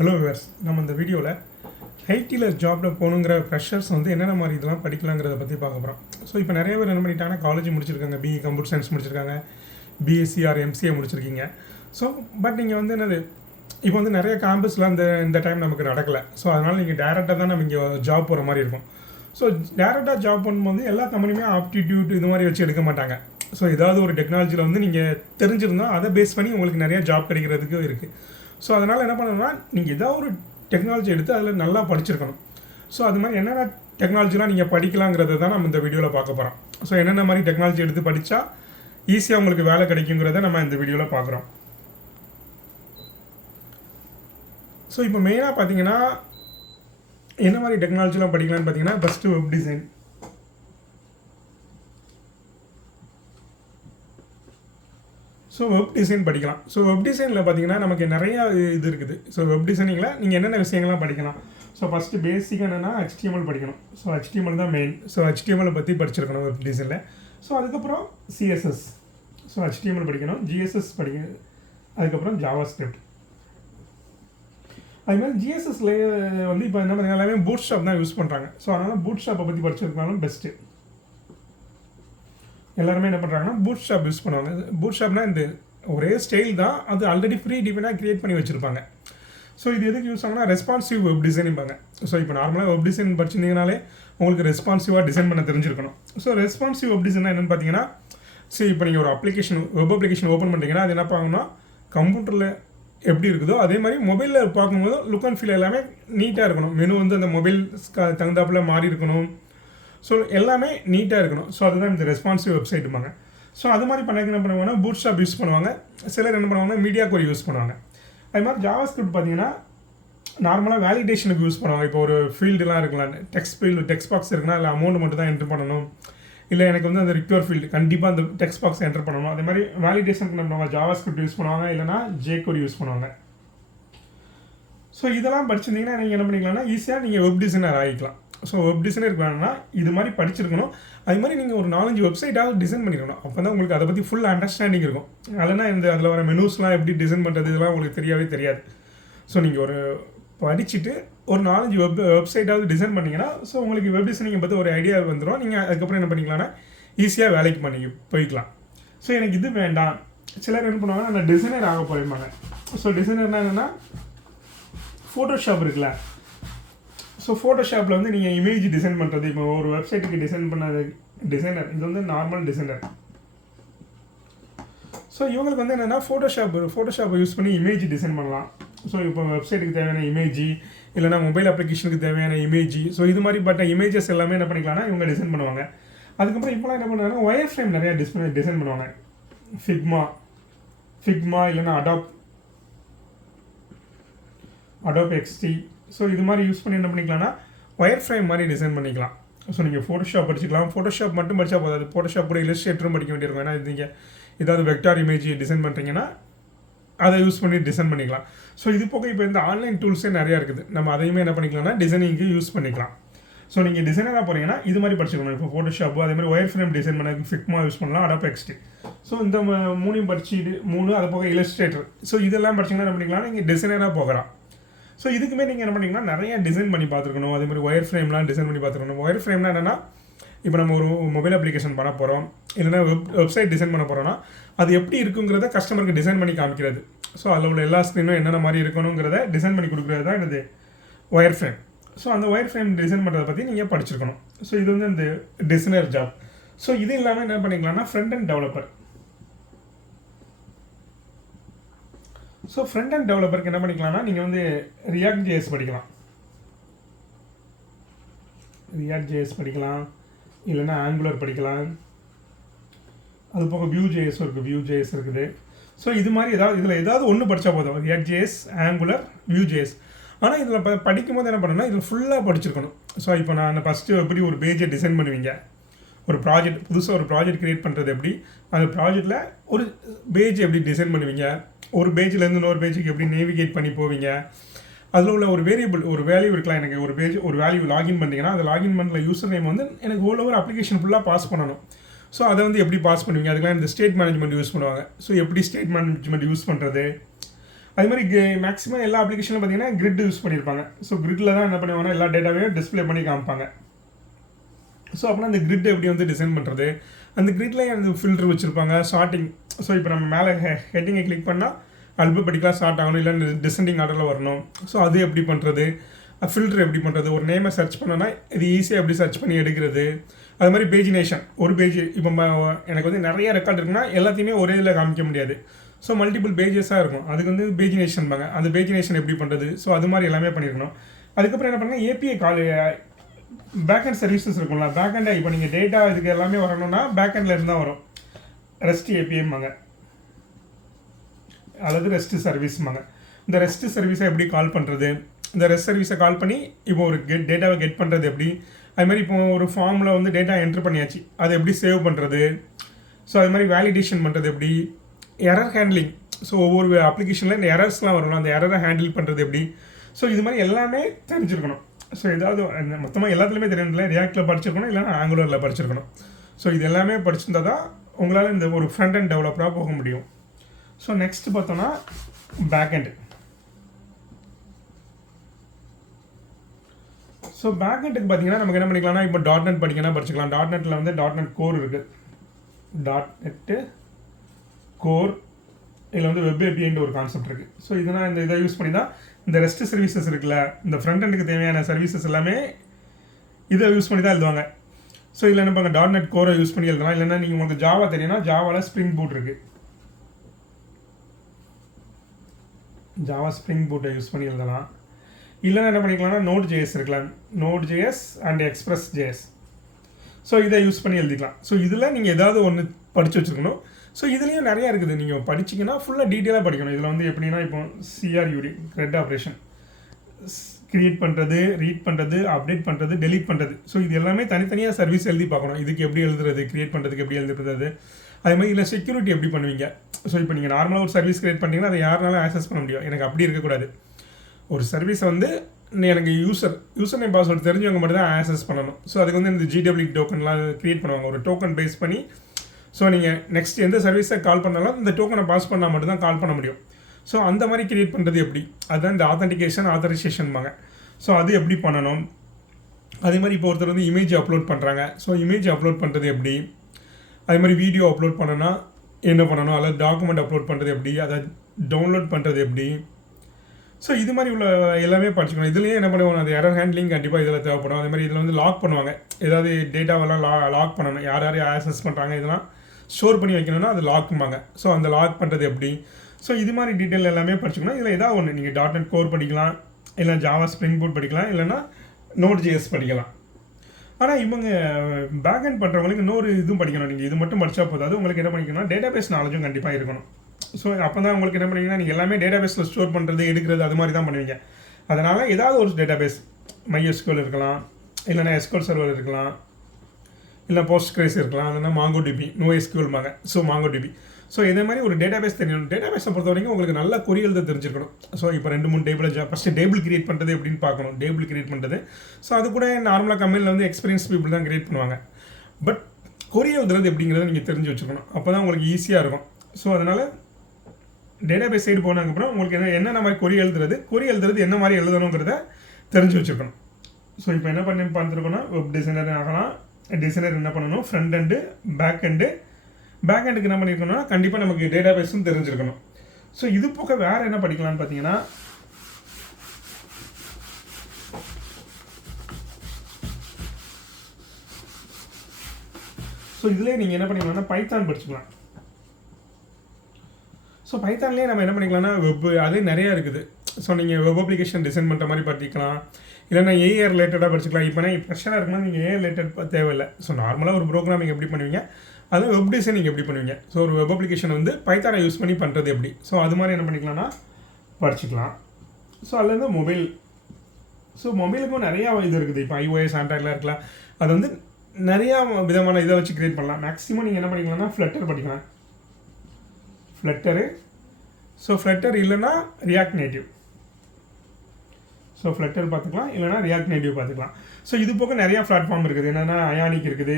Hello viewers, நம்ம இந்த வீடியோவில் ஐடியில் ஜாபில் போகணுங்கிற ஃப்ரெஷர்ஸ் வந்து என்னென்ன மாதிரி இதெல்லாம் படிக்கலாங்கிறத பற்றி பார்க்க போகிறோம். ஸோ இப்போ நிறைய பேர் என்ன பண்ணிட்டாங்கன்னா காலேஜ் முடிச்சிருக்காங்க, பிஇ கம்ப்யூட்டர் சயின்ஸ் முடிச்சிருக்காங்க, பிஎஸ்சி ஆர் எம்சிஏ முடிச்சிருக்கீங்க. ஸோ பட் நீங்கள் வந்து என்னது இப்போ வந்து நிறைய கேம்பஸில் இந்த டைம் நமக்கு நடக்கலை. ஸோ அதனால் நீங்கள் டேரெக்டாக தான் நம்ம இங்கே ஜாப் போகிற மாதிரி இருக்கும். ஸோ டேரெக்டாக ஜாப் பண்ணும்போது எல்லா கம்பெனியுமே ஆப்டிடியூட் இது மாதிரி வச்சு எடுக்க மாட்டாங்க. ஸோ ஏதாவது ஒரு டெக்னாலஜியில் வந்து நீங்கள் தெரிஞ்சிருந்தால் அதை பேஸ் பண்ணி உங்களுக்கு நிறைய ஜாப் கிடைக்கிறதுக்கு இருக்குது. ஸோ அதனால் என்ன பண்ணணும்னா நீங்கள் ஏதாவது ஒரு டெக்னாலஜி எடுத்து அதில் நல்லா படிச்சிருக்கணும். ஸோ அது மாதிரி என்னென்ன டெக்னாலஜிலாம் நீங்கள் படிக்கலாங்கிறத தான் நம்ம இந்த வீடியோவில் பார்க்க போகிறோம். ஸோ என்னென்ன மாதிரி டெக்னாலஜி எடுத்து படித்தா ஈஸியாக உங்களுக்கு வேலை கிடைக்குங்கிறத நம்ம இந்த வீடியோவில் பார்க்குறோம். ஸோ இப்போ மெயினாக பார்த்தீங்கன்னா என்ன மாதிரி டெக்னாலஜிலாம் படிக்கலான்னு பார்த்தீங்கன்னா first web design. So web design படிக்கலாம். ஸோ வெப் டிசைனில் பார்த்தீங்கன்னா நமக்கு நிறையா இது இருக்குது. ஸோ வெப் டிசைனிங்கில் நீங்கள் என்னென்ன விஷயங்கள்லாம் படிக்கலாம். ஸோ ஃபஸ்ட்டு பேசிக்காக என்னென்னா HTML படிக்கணும். ஸோ HTML தான் மெயின். ஸோ HTML பற்றி படிச்சிருக்கணும் வெப் டிசைனில். ஸோ அதுக்கப்புறம் CSS. ஸோ HTML படிக்கணும், GSS படிக்கணும், அதுக்கப்புறம் JavaScript. அதுமாதிரி GSSல வந்து இப்போ என்ன பண்ணுறாங்க, எல்லாமே bootstrap தான் யூஸ் பண்ணுறாங்க. ஸோ அதனால் bootstrap பற்றி படிச்சிருக்கனாலும் பெஸ்ட்டு. எல்லாருமே என்ன பண்ணுறாங்கன்னா bootstrap யூஸ் பண்ணுவாங்க. bootstrapனா இந்த ஒரே ஸ்டைல் தான், அது ஆல்ரெடி ஃப்ரீ டிஃபைனாக க்ரியேட் பண்ணி வச்சுருப்பாங்க. ஸோ இது எதுக்கு யூஸ் ஆகுனா ரெஸ்பான்சிவ் வெப் டிசைனிங்பாங்க. ஸோ இப்போ நார்மலாக வெப் டிசைன் படிச்சிருந்தீங்கனாலே உங்களுக்கு ரெஸ்பான்சிவாக டிசைன் பண்ண தெரிஞ்சிருக்கணும். ஸோ ரெஸ்பான்சிவ் வெப் டிசைனா என்னென்னு பார்த்தீங்கன்னா, ஸோ இப்போ நீங்கள் ஒரு வெப் அப்ளிகேஷன் ஓப்பன் பண்ணுறீங்கன்னா அது என்ன பார்க்கணும்னா கம்ப்யூட்டரில் எப்படி இருக்குதோ அதே மாதிரி மொபைலில் பார்க்கும்போது லுக் அண்ட் ஃபீல் எல்லாமே நீட்டாக இருக்கணும். மெனு வந்து அந்த மொபைல் தகுந்தாப்பில் மாறி இருக்கணும். ஸோ எல்லாமே நீட்டாக இருக்கணும். ஸோ அதுதான் இந்த ரெஸ்பான்சிவ் வெப்சைட்டுமாங்க. ஸோ அது மாதிரி பண்ணக்கு என்ன பண்ணுவாங்கன்னா bootstrap யூஸ் பண்ணுவாங்க. சிலர் என்ன பண்ணுவாங்கன்னா மீடியா query யூஸ் பண்ணுவாங்க. அது மாதிரி JavaScript பார்த்தீங்கன்னா நார்மலாக வேலிடேஷனுக்கு யூஸ் பண்ணுவாங்க. இப்போ ஒரு ஃபீல்டுலாம் இருக்கலாம், டெக்ஸ்ட் பாக்ஸ் இருக்குன்னா இல்லை அமௌண்ட் மட்டும் தான் என்ட்ரு பண்ணணும், இல்லை எனக்கு வந்து அந்த ரிக்யூர் ஃபீல்டு கண்டிப்பாக அந்த டெக்ஸ்ட் பாக்ஸ் என்ட்ரு பண்ணணும். அதே மாதிரி வேலிடேஷனுக்கு என்ன பண்ணுவாங்க, JavaScript யூஸ் பண்ணுவாங்க, இல்லைனா JQuery யூஸ் பண்ணுவாங்க. ஸோ இதெல்லாம் படிச்சிருந்தீங்கன்னா நீங்கள் என்ன பண்ணிக்கலாம்னா ஈஸியாக நீங்கள் வெப் டிசைனர் ஆகிக்கலாம். ஸோ வெப் டிசைனர் வேணும்னா இது மாதிரி படிச்சிருக்கணும். அது மாதிரி நீங்கள் ஒரு 4-5 வெப்சைட்டாக டிசைன் பண்ணிக்கணும். அப்போ தான் உங்களுக்கு அதை பற்றி ஃபுல் அண்டர்ஸ்டாண்டிங் இருக்கும். இல்லைனா அதில் வர மெனூஸ்லாம் எப்படி டிசைன் பண்ணுறது இதெல்லாம் உங்களுக்கு தெரியவே தெரியாது. ஸோ நீங்கள் ஒரு படிச்சுட்டு ஒரு 4-5 வெப்சைட்டாவது டிசைன் பண்ணிங்கன்னா ஸோ உங்களுக்கு வெப் டிசைனிங்கை பற்றி ஒரு ஐடியா வந்துடும். நீங்கள் அதுக்கப்புறம் என்ன பண்ணிக்கலாம்னா ஈஸியாக வேலைக்கு பண்ணி போய்க்கலாம். ஸோ எனக்கு இது வேண்டாம், சிலர் என்ன பண்ணுவாங்கன்னா நான் டிசைனர் ஆக போயிருப்பாங்க. ஸோ டிசைனர்னால் என்னென்னா ஃபோட்டோஷாப் இருக்குல்ல, ஸோ ஃபோட்டோஷாப்பில் வந்து நீங்கள் இமேஜ் டிசைன் பண்ணுறது, இப்போ ஒரு வெப்சைட்டுக்கு டிசைன் பண்ணது டிசைனர், இது வந்து நார்மல் டிசைனர். ஸோ இவங்களுக்கு வந்து என்னென்னா ஃபோட்டோஷாப்பை யூஸ் பண்ணி இமேஜ் டிசைன் பண்ணலாம். ஸோ இப்போ வெப்சைட்டுக்கு தேவையான இமேஜ், இல்லைனா மொபைல் அப்ளிகேஷனுக்கு தேவையான இமேஜ், ஸோ இது மாதிரி பட்ட இமேஜஸ் எல்லாமே என்ன பண்ணிக்கலாம்னா இவங்க டிசைன் பண்ணுவாங்க. அதுக்கப்புறம் இப்போலாம் என்ன பண்ணுவாங்கன்னா ஒயர் ஃப்ரேம் நிறையா டிசைன் பண்ணுவாங்க. ஃபிக்மா இல்லைனா Adobe XD. ஸோ இது மாதிரி யூஸ் பண்ணி என்ன பண்ணிக்கலாம்னா ஒயர் ஃப்ரேம் மாதிரி டிசைன் பண்ணிக்கலாம். ஸோ நீங்கள் ஃபோட்டோஷாப் படிச்சிக்கலாம். ஃபோட்டோஷாப் மட்டும் படித்தா போதாது, ஃபோட்டோஷாப் கூட இல்லஸ்ட்ரேட்டரும் படிக்க வேண்டியிருக்கும். ஏன்னா நீங்கள் ஏதாவது வெக்டார் இமேஜ் டிசைன் பண்ணுறீங்கன்னா அதை யூஸ் பண்ணி டிசைன் பண்ணிக்கலாம். ஸோ இது போக இப்போ இந்த ஆன்லைன் டூல்ஸே நிறையா இருக்குது. நம்ம அதையுமே என்ன பண்ணிக்கலாம்னா டிசைனிங்க்கு யூஸ் பண்ணிக்கலாம். ஸோ நீங்கள் டிசைனராக போகிறீங்கன்னா இது மாதிரி படிச்சுக்கணும். இப்போ ஃபோட்டோஷாப்பு அதே மாதிரி ஒயர் ஃப்ரேம் டிசைன் பண்ண ஃபிக்மா யூஸ் பண்ணலாம், Adobe XD. ஸோ இந்த 3 படிச்சுட்டு அது போக இல்லஸ்ட்ரேட்டர், ஸோ இதெல்லாம் படிச்சிங்கன்னா என்ன பண்ணிக்கலாம் நீங்கள் டிசைனராக போகலாம். ஸோ இதுக்குமே நீங்கள் என்ன பண்ணிங்கன்னா நிறையா டிசைன் பண்ணி பார்த்துருக்கணும். அதே மாதிரி ஒயர் ஃப்ரேம்லாம் டிசைன் பண்ணி பார்த்துருக்கணும். ஒயர் ஃப்ரேம்னா என்னென்னா இப்போ நம்ம ஒரு மொபைல் அப்ளிகேஷன் பண்ண போகிறோம், இல்லைனா வெப்சைட் டிசைன் பண்ண போகிறோன்னா அது எப்படி இருக்குங்கிறத கஸ்டமருக்கு டிசைன் பண்ணி காமிக்கிறது. ஸோ அதில் உள்ள எல்லா ஸ்க்ரீனும் என்னென்ன மாதிரி இருக்கணுங்கிறத டிசைன் பண்ணி கொடுக்குறது தான் என்னது ஒயர் ஃப்ரேம். ஸோ அந்த ஒயர் ஃப்ரேம் டிசைன் பண்ணுறதை பற்றி நீங்கள் படிச்சிருக்கணும். ஸோ இது வந்து இந்த டிசைனர் ஜாப். ஸோ இது இல்லாமல் என்ன பண்ணிக்கலாம்னா front and developer. So front and டெவலப்பருக்கு என்ன பண்ணிக்கலாம்னா நீங்கள் வந்து Reactjs படிக்கலாம், இல்லைன்னா Angular படிக்கலாம். அது போக Vue.js இருக்குது. ஸோ இது மாதிரி இதில் ஏதாவது ஒன்று படித்தா போதும், Reactjs, Angular, Vue.js. ஆனால் இதில் படிக்கும்போது என்ன பண்ணணும்னா இதில் ஃபுல்லாக படிச்சிருக்கணும். ஸோ இப்போ நான் ஃபஸ்ட்டு எப்படி ஒரு பேஜை டிசைன் பண்ணுவீங்க, புதுசாக ஒரு ப்ராஜெக்ட் க்ரியேட் பண்ணுறது எப்படி, அந்த ப்ராஜெக்டில் ஒரு பேஜ் எப்படி டிசைன் பண்ணுவீங்க, ஒரு பேஜ்லேருந்து இன்னொரு பேஜுக்கு எப்படி நேவிகேட் பண்ணி போவீங்க, அதில் உள்ள ஒரு வேல்யூ இருக்கலாம். எனக்கு ஒரு வேல்யூ லாகின் பண்ணிங்கன்னா அந்த லாகின் பண்ணுற யூசர் நேம் வந்து எனக்கு ஓவர் அப்ளிகேஷன் ஃபுல்லாக பாஸ் பண்ணணும். ஸோ அதை வந்து எப்படி பாஸ் பண்ணுவீங்க, அதுக்கெலாம் இந்த ஸ்டேட் மேனேஜ்மெண்ட் யூஸ் பண்ணுவாங்க. ஸோ எப்படி ஸ்டேட் மேனேஜ்மெண்ட் யூஸ் பண்ணுறது, அது மாதிரி மேக்ஸிமம் எல்லா அப்ளிகேஷனில் பார்த்தீங்கன்னா கிரிட் யூஸ் பண்ணியிருப்பாங்க. ஸோ கிரிட்டில் தான் என்ன பண்ணுவாங்கன்னா எல்லா டேட்டாவையும் டிஸ்பிளே பண்ணி காமிப்பாங்க. ஸோ அப்படின்னா அந்த கிரிட் எப்படி வந்து டிசைன் பண்ணுறது, அந்த கிரிட்லேயே அந்த ஃபில்டர் வச்சுருப்பாங்க, ஷார்ட்டிங். ஸோ இப்போ நம்ம மேலே ஹெட்டிங்கை கிளிக் பண்ணால் அல்பபெட்டிக்கலாக ஸ்டார்ட் ஆகணும், இல்லை டிசெண்டிங் ஆர்டரில் வரணும். ஸோ அது எப்படி பண்ணுறது, ஃபில்டர் எப்படி பண்ணுறது, ஒரு நேமை சர்ச் பண்ணோன்னா இது ஈஸியாக எப்படி சர்ச் பண்ணி எடுக்கிறது. அது மாதிரி பேஜினேஷன், ஒரு பேஜ் இப்போ எனக்கு வந்து நிறைய ரெக்கார்ட் இருக்குன்னா எல்லாத்தையுமே ஒரே இதில் காமிக்க முடியாது. ஸோ மல்டிபிள் பேஜஸாக இருக்கும், அதுக்கு வந்து பேஜினேஷன் பாங்க. அந்த பேஜினேஷன் எப்படி பண்ணுறது, ஸோ அது மாதிரி எல்லாமே பண்ணியிருக்கணும். அதுக்கப்புறம் என்ன பண்ணுங்கள், ஏபிஐ கால் பேக்கெண்ட் சர்வீசஸ் இருக்கும்ல, பேக்கெண்டை இப்போ நீங்கள் டேட்டா இதுக்கு எல்லாமே வரணும்னா பேக்கெண்டில் இருந்தால் வரும். ரெஸ்ட் ஏபிஐம்பாங்க அல்லது ரெஸ்ட் சர்வீஸ்மாங்க. இந்த ரெஸ்ட் சர்வீஸை எப்படி கால் பண்ணுறது, இந்த ரெஸ்ட் சர்வீஸை கால் பண்ணி இப்போ ஒரு டேட்டாவை கெட் பண்ணுறது எப்படி, அது மாதிரி இப்போ ஒரு ஃபார்மில் வந்து டேட்டா என்ட்ரு பண்ணியாச்சு, அதை எப்படி சேவ் பண்ணுறது, ஸோ அது மாதிரி வேலிடேஷன் பண்ணுறது எப்படி, எரர் ஹேண்ட்லிங். ஸோ ஒவ்வொரு அப்ளிகேஷனில் இந்த எரர்ஸ்லாம் வரணும், அந்த எரரை ஹேண்டில் பண்ணுறது எப்படி. ஸோ இது மாதிரி எல்லாமே தெரிஞ்சிருக்கணும். ஸோ ஏதாவது மொத்தமாக எல்லாத்துலேயுமே தெரியணும்ல, ரியாக்டில் படிச்சிருக்கணும், இல்லைனா ஆங்குலரில் படிச்சிருக்கணும். ஸோ இது எல்லாமே படிச்சிருந்தால் தான் உங்களால் இந்த ஒரு ஃப்ரண்ட் அண்ட் டெவலப்பராக போக முடியும். ஸோ நெக்ஸ்ட் பார்த்தோன்னா பேக்கெண்டு. ஸோ பேக்கெண்டுக்கு பார்த்தீங்கன்னா நமக்கு என்ன பண்ணிக்கலாம்னா, இப்போ .NET படிக்கணும்னா படிச்சுக்கலாம். .NETல வந்து .NET கோர் இருக்குது, .NET கோர். இதில் வந்து வெப் ஏபிஐன்ற ஒரு கான்செப்ட் இருக்குது. ஸோ இதனால் இந்த இதை யூஸ் பண்ணி தான் இந்த ரெஸ்ட் சர்வீசஸ் இருக்குல்ல, இந்த ஃப்ரண்ட் எண்டுக்கு தேவையான சர்வீசஸ் எல்லாமே இதை யூஸ் பண்ணி தான் எழுதுவாங்க. ஸோ இதில் என்ன பண்ணுங்க, .NET கோரை யூஸ் பண்ணி எழுதலாம். இல்லைன்னா நீங்கள் உங்களுக்கு ஜாவா தெரியும்னா ஜாவாவில் ஸ்ப்ரிங் பூட் இருக்குது, ஜாவா ஸ்ப்ரிங் பூட்டை யூஸ் பண்ணி எழுதலாம். இல்லைன்னா என்ன பண்ணிக்கலாம்னா Node.js இருக்கலாம், Node.js அண்ட் Express.js. ஸோ இதை யூஸ் பண்ணி எழுதிக்கலாம். ஸோ இதில் நீங்கள் ஏதாவது ஒன்று படித்து வச்சுருக்கணும். ஸோ இதுலேயும் நிறையா இருக்குது, நீங்கள் படிச்சிங்கன்னா ஃபுல்லாக டீட்டெயிலாக படிக்கணும். இதில் வந்து எப்படின்னா இப்போ CRUD க்ரெட் ஆப்ரேஷன் க்ரியேட் பண்ணுறது, ரீட் பண்ணுறது, அப்டேட் பண்ணுறது, டெலீட் பண்ணுறது. ஸோ இது எல்லாமே தனித்தனியாக சர்வீஸ் எழுதி பார்க்கணும். இதுக்கு எப்படி எழுதுறது, க்ரியேட் பண்ணுறதுக்கு எப்படி எழுதுறது, அதே மாதிரி இல்லை செக்யூரிட்டி எப்படி பண்ணுவீங்க. ஸோ இப்போ நீங்கள் நார்மலாக ஒரு சர்வீஸ் க்ரியேட் பண்ணிங்கன்னா அதை யாருனாலும் ஆக்சஸ் பண்ண முடியும். எனக்கு அப்படி இருக்கக்கூடாது. ஒரு சர்வீஸை வந்து எனக்கு யூசர் நேம் பாஸ்வேர்டு தெரிஞ்சவங்க மட்டும் தான் ஆக்சஸ் பண்ணணும். ஸோ அதுக்கு வந்து இந்த GW டோக்கன்லாம் க்ரியேட் பண்ணுவாங்க, ஒரு டோக்கன் பேஸ் பண்ணி. ஸோ நீங்கள் நெக்ஸ்ட் எந்த சர்வீஸை கால் பண்ணாலும் இந்த டோக்கனை பாஸ் பண்ணால் மட்டும் தான் கால் பண்ண முடியும். ஸோ அந்த மாதிரி க்ரியேட் பண்ணுறது எப்படி, அதுதான் இந்த ஆத்தன்டிகேஷன்பாங்க. ஸோ அது எப்படி பண்ணணும். அதே மாதிரி இப்போ ஒருத்தர் வந்து இமேஜ் அப்லோட் பண்ணுறாங்க. ஸோ இமேஜ் அப்லோட் பண்ணுறது எப்படி, அதே மாதிரி வீடியோ அப்லோட் பண்ணணும்னா என்ன பண்ணணும், அல்லது டாக்குமெண்ட் அப்லோட் பண்ணுறது எப்படி, அதை டவுன்லோட் பண்ணுறது எப்படி. ஸோ இது மாதிரி உள்ள எல்லாமே படிச்சுக்கணும். இதுலேயே என்ன பண்ணுவோம், அந்த எரர் ஹேண்ட்லிங் கண்டிப்பாக இதில் தேவைப்படும். அதே மாதிரி இதில் வந்து லாக் பண்ணுவாங்க, ஏதாவது டேட்டாவெல்லாம் லாக் பண்ணணும், யார் யார் ஆக்சஸ் பண்ணுறாங்க இதெல்லாம் ஸ்டோர் பண்ணி வைக்கணும்னா அது லாக்கும்பாங்க. ஸோ அந்த லாக் பண்ணுறது எப்படி. ஸோ இது மாதிரி டீட்டெயில் எல்லாமே படிச்சுக்கணும். இதில் ஏதாவது ஒன்று நீங்கள் .NET கோர் படிக்கலாம், இல்லை ஜாவா ஸ்ப்ரிங் பூட் படிக்கலாம், இல்லைனா Node.js படிக்கலாம். ஆனால் இவங்க பேக்கெண்ட் பண்ணுறவங்களுக்கு இன்னொரு இதுவும் படிக்கணும். நீங்கள் இது மட்டும் படித்தா போதாது, உங்களுக்கு என்ன பண்ணிக்கணும்னா டேட்டாபேஸ் நாலேஜும் கண்டிப்பாக இருக்கணும். ஸோ அப்போ தான் உங்களுக்கு என்ன பண்ணுவீங்கன்னா, நீங்கள் எல்லாமே டேட்டாபேஸில் ஸ்டோர் பண்ணுறது, எடுக்கிறது, அது மாதிரி தான் பண்ணுவீங்க. அதனால் ஏதாவது ஒரு டேட்டாபேஸ், MySQL இருக்கலாம், இல்லைனா SQL சர்வர் இருக்கலாம், இல்லை Postgres இருக்கலாம், இல்லைனா MongoDB, NoSQLபாங்க. So MongoDB. ஸோ இதே மாதிரி ஒரு டேட்டாபேஸ் தெரியணும். டேட்டாபேஸை பொறுத்த வரைக்கும் உங்களுக்கு நல்ல கொரி எழுத தெரிஞ்சிருக்கணும். ஸோ இப்போ 2-3 டேபிள் ஃபஸ்ட்டு டேபிள் கிரியேட் பண்ணுறது எப்படின்னு பார்க்கணும், டேபிள் கிரியேட் பண்ணுறது. ஸோ அது கூட நார்மலாக கம்பெனியில் வந்து எக்ஸ்பீரியன்ஸ் பீப்புள் தான் கிரியேட் பண்ணுவாங்க. பட் கொரி எழுதுறது எப்படிங்கிறத நீங்கள் தெரிஞ்சு வச்சுக்கணும், அப்போ தான் உங்களுக்கு ஈஸியாக இருக்கும். ஸோ அதனால் டேட்டாபேஸ் சைடு போனதுக்கப்புறம் உங்களுக்கு என்னென்ன மாதிரி கொரி எழுதுறது என்ன மாதிரி எழுதணுங்கிறத தெரிஞ்சு வச்சுருக்கணும். ஸோ இப்போ என்ன பண்ணி பார்த்துருக்கோன்னா, வெப் டிசைனர் ஆகலாம். டிசைனர் என்ன பண்ணணும், ஃப்ரண்ட் எண்டு, பேக்கெண்டுக்கு என்ன பண்ணியிருக்கணும்னா கண்டிப்பாக நமக்கு டேட்டாபேஸும் தெரிஞ்சிருக்கணும். ஸோ இது போக வேறு என்ன படிக்கலாம்னு பார்த்தீங்கன்னா, ஸோ இதிலே நீங்கள் என்ன பண்ணிக்கலாம்னா பைத்தான் படிச்சுக்கலாம். ஸோ பைத்தான்லேயே நம்ம என்ன பண்ணிக்கலாம்னா அதே நிறையா இருக்குது. ஸோ நீங்கள் வெப் அப்ளிகேஷன் டிசைன் பண்ணுற மாதிரி படிக்கலாம், இல்லைனா AI ரிலேட்டடாக படிச்சுக்கலாம். இப்போ ப்ரெஷராக இருக்குன்னா நீங்கள் AI ரிலேட்டட் தேவையில்லை. ஸோ நார்மலாக ஒரு ப்ரோக்ராமிங் எப்படி பண்ணுவீங்க, அது வெப் டிசைனிங் எப்படி பண்ணுவீங்க. ஸோ ஒரு வெப் அப்ளிகேஷன் வந்து பைத்தானை யூஸ் பண்ணி பண்ணுறது எப்படி. ஸோ அது மாதிரி என்ன பண்ணிக்கலாம்னா படிச்சுக்கலாம். ஸோ அதுலேருந்து மொபைல், ஸோ மொபைலுக்கும் நிறையா இது இருக்குது. இப்போ iOS ஆண்ட்ராய்டில் இருக்கலாம், அது வந்து நிறையா விதமான இதை வச்சு க்ரியேட் பண்ணலாம். மேக்ஸிமம் நீங்கள் என்ன பண்ணிக்கலாம்னா Flutter படிக்கலாம், ஸோ Flutter இல்லைனா React Native. ஸோ Flutter பார்த்துக்கலாம், இல்லைனா React Native பார்த்துக்கலாம். ஸோ இது போக நிறையா பிளாட்ஃபார்ம் இருக்குது. என்னென்னா Ionic இருக்குது,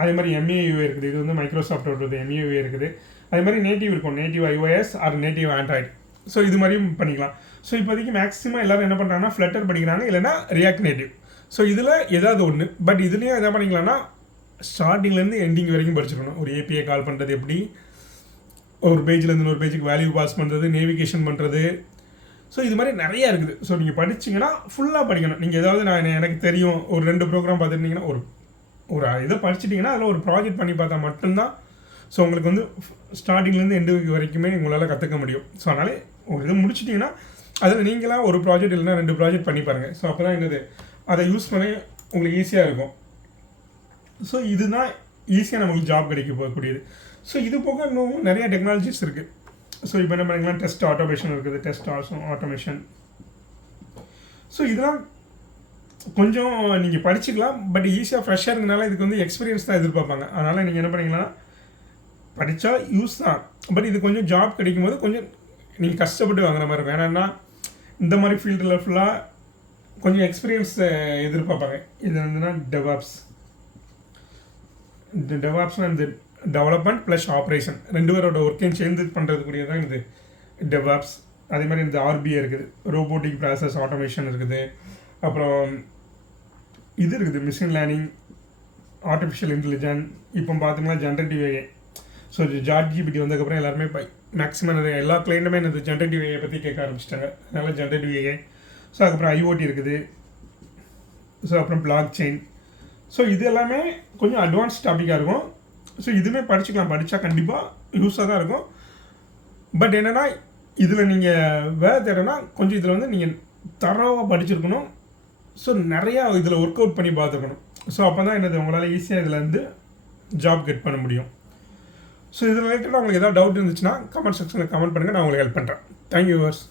அதே மாதிரி MAUI இருக்குது. இது வந்து மைக்ரோசாஃப்டோட MAUI இருக்குது. அதே மாதிரி நேட்டிவ் இருக்கும், native iOS are native Android. So இது மாதிரியும் பண்ணிக்கலாம். ஸோ இப்போதைக்கு மேக்ஸிமம் எல்லோரும் என்ன பண்ணுறாங்கன்னா Flutter படிக்கிறாங்க, இல்லைனா React Native. ஸோ இதில் ஏதாவது ஒன்று. பட் இதுலேயும் எதாவது பண்ணிக்கலாம்னா ஸ்டார்டிங்லேருந்து எண்டிங் வரைக்கும் படிச்சுக்கணும். ஒரு ஏபிஐ கால் பண்ணுறது எப்படி, ஒரு பேஜ்லேருந்து இன்னொரு பேஜுக்கு வேல்யூ பாஸ் பண்ணுறது, நேவிகேஷன் பண்ணுறது. ஸோ இது மாதிரி நிறையா இருக்குது. ஸோ நீங்கள் படிச்சிங்கன்னா ஃபுல்லாக படிக்கணும். நீங்கள் ஏதாவது எனக்கு தெரியும் ஒரு 2 ப்ரோக்ராம் பார்த்துருந்தீங்கன்னா ஒரு இதை படிச்சிட்டிங்கன்னா அதில் ஒரு ப்ராஜெக்ட் பண்ணி பார்த்தா மட்டும்தான் ஸோ உங்களுக்கு வந்து ஸ்டார்டிங்லேருந்து எண்டு வரைக்குமே உங்களால் கற்றுக்க முடியும். ஸோ அதனால் ஒரு இதை முடிச்சிட்டிங்கன்னா அதில் நீங்களாக ஒரு ப்ராஜெக்ட் இல்லைனா 2 ப்ராஜெக்ட் பண்ணி பாருங்கள். ஸோ அப்போ தான் என்னது அதை யூஸ் பண்ண உங்களுக்கு ஈஸியாக இருக்கும். ஸோ இதுதான் ஈஸியாக நமக்கு ஜாப் கிடைக்க போகக்கூடியது. ஸோ இது போக இன்னும் நிறைய டெக்னாலஜிஸ் இருக்குது. ஸோ இப்போ என்ன பண்ணிக்கலாம், டெஸ்ட் ஆட்டோமேஷன் இருக்குது, டெஸ்ட் ஆட்டோமேஷன். ஸோ இதெல்லாம் கொஞ்சம் நீங்கள் படிச்சுக்கலாம். பட் ஈஸியாக ஃப்ரெஷ்ஷாக இருந்தனால இதுக்கு வந்து எக்ஸ்பீரியன்ஸ் தான் எதிர்பார்ப்பாங்க. அதனால் நீங்கள் என்ன பண்ணிக்கலாம், படித்தா யூஸ் தான். பட் இது கொஞ்சம் ஜாப் கிடைக்கும் போது கொஞ்சம் நீங்கள் கஷ்டப்பட்டு வாங்குற மாதிரி இருக்கும். ஏன்னா இந்த மாதிரி ஃபீல்டில் ஃபுல்லாக கொஞ்சம் எக்ஸ்பீரியன்ஸ் எதிர்பார்ப்பாங்க. இது வந்துன்னா DevOps. இந்த DevOpஸ்னால் இந்த டெவலப்மெண்ட் ப்ளஸ் ஆப்ரேஷன் 2 பேரோட ஒர்க்கையும் சேர்ந்து பண்ணுறதுக்குரிய தான் இது DevOps. அதே மாதிரி இந்த RBA இருக்குது, ரோபோட்டிக் ப்ராசஸ் ஆட்டோமேஷன் இருக்குது. அப்புறம் இது இருக்குது மிஷின் லேர்னிங், ஆர்டிஃபிஷியல் இன்டெலிஜென்ஸ். இப்போ பார்த்தீங்கன்னா ஜென்ரேட்டிவ் AI. ஸோ ChatGPT வந்ததுக்கப்புறம் எல்லாருமே இப்போ மேக்ஸிமம் எல்லா கிளைண்ட்டுமே இந்த ஜென்ரேட்டிவ் AI பற்றி கேட்க ஆரம்பிச்சிட்டாங்க. அதனால் ஜென்ரேட்டிவ் AI. ஸோ அதுக்கப்புறம் IoT இருக்குது. ஸோ அப்புறம் பிளாக் செயின். ஸோ இது எல்லாமே கொஞ்சம் அட்வான்ஸ் டாப்பிக்காக இருக்கும். ஸோ இதுவுமே படிச்சுக்கலாம், படித்தா கண்டிப்பாக யூஸாக தான் இருக்கும். பட் என்னென்னா இதில் நீங்கள் வேலை தேடுறனா கொஞ்சம் இதில் வந்து நீங்கள் தரவாக படிச்சிருக்கணும். ஸோ நிறையா இதில் ஒர்க் அவுட் பண்ணி பார்த்துக்கணும். ஸோ அப்போ தான் என்னது உங்களால் ஈஸியாக இதில் இருந்து ஜாப் கெட் பண்ண முடியும். ஸோ இது ரிலேட்டடாக உங்களுக்கு ஏதாவது டவுட் இருந்துச்சுன்னா கமெண்ட் செக்ஷனில் கமெண்ட் பண்ணுங்கள், நான் உங்களுக்கு ஹெல்ப் பண்ணுறேன். Thank you viewers.